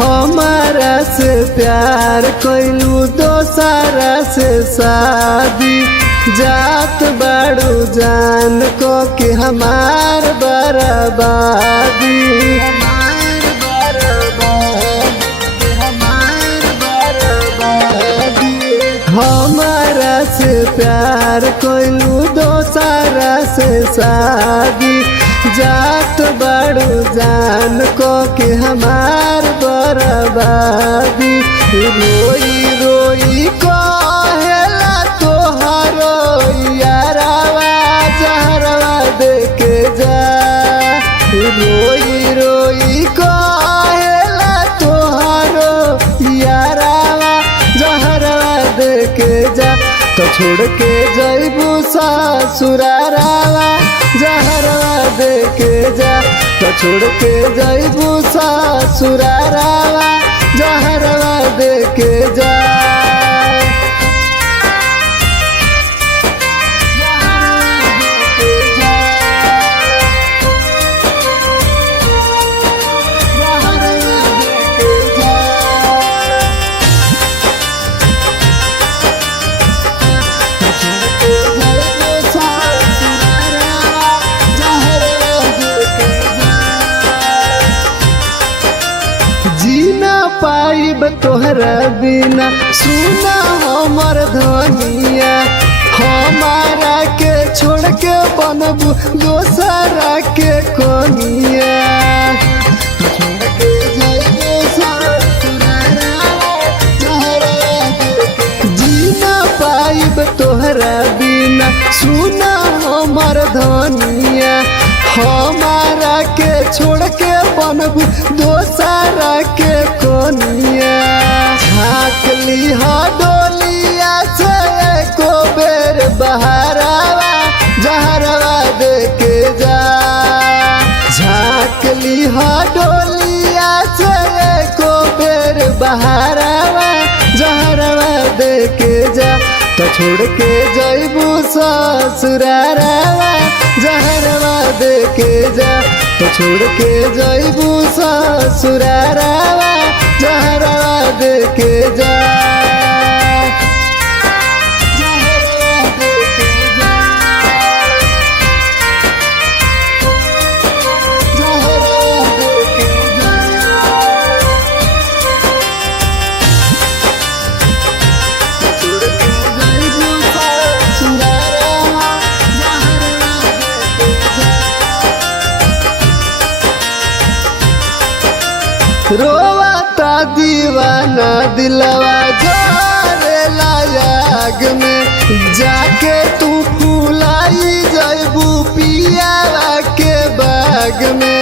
हमारा से प्यार कैलू दोसरा से शादी जात बाड़ू जान को कि हमार बर्बादी हमारा से प्यार कैलू दोसरा से शादी जात बाड़ू जान को कि हमार बर्बादी रोई रोई कहेला तोहरो यारवा जहरवा देके जा रोई रोई कहेला तोहरो यारवा जहरवा देके जा तो छोड़ के जइबू ससुरारावा जहरवा देके जा तो छोड़ के जइबू ससुरारावा जहरवा देके जा जीना पाइब तोहरा बिना सुना हमर धनिया हमारा के छोड़ के बनबू दोसरा के कोनिया जीना पाइब तोहरा बिना सुना हमर धनिया हमारा के छोड़ के बनबू दोसरा के कोनिया झाँक लीहा डोलिया से एको बेर बहरावा जहरवा देके जा झाँक लीहा डोलिया से एको बेर बहरावा जहरवा देके जा तो छोड़ के जइबू ससुरारावा जहरवा देके जा तो छोड़ के जइबू ससुरारावा जहरवा देके जा रोवाता दीवाना दिलवा झरेला आग में जाके तू फुलाई जइबू पियावा के बाग में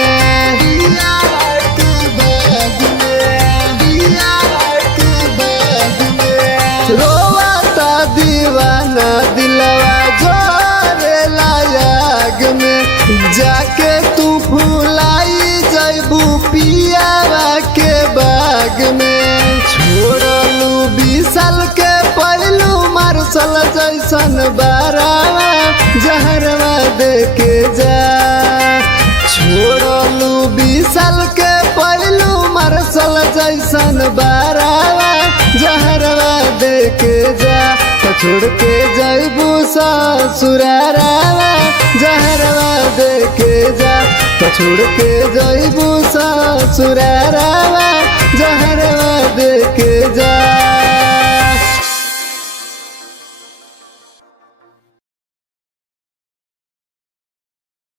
रोवाता दीवाना दिलवा झरेला आग में जाके तू फुलाई जइबू पियावा के बाग में छोड़लू विशाल के पहलू मार्शल जैसन बारावा जहरवा देके जा छोड़लू विशाल के पहलू मार्शल जैसन बारावा जहरवा देके जा तो छोड़ के जइबू ससुरारावा जहरवा देके जा तो छोड़ के जइबू ससुरारावा जहरवा देके जा।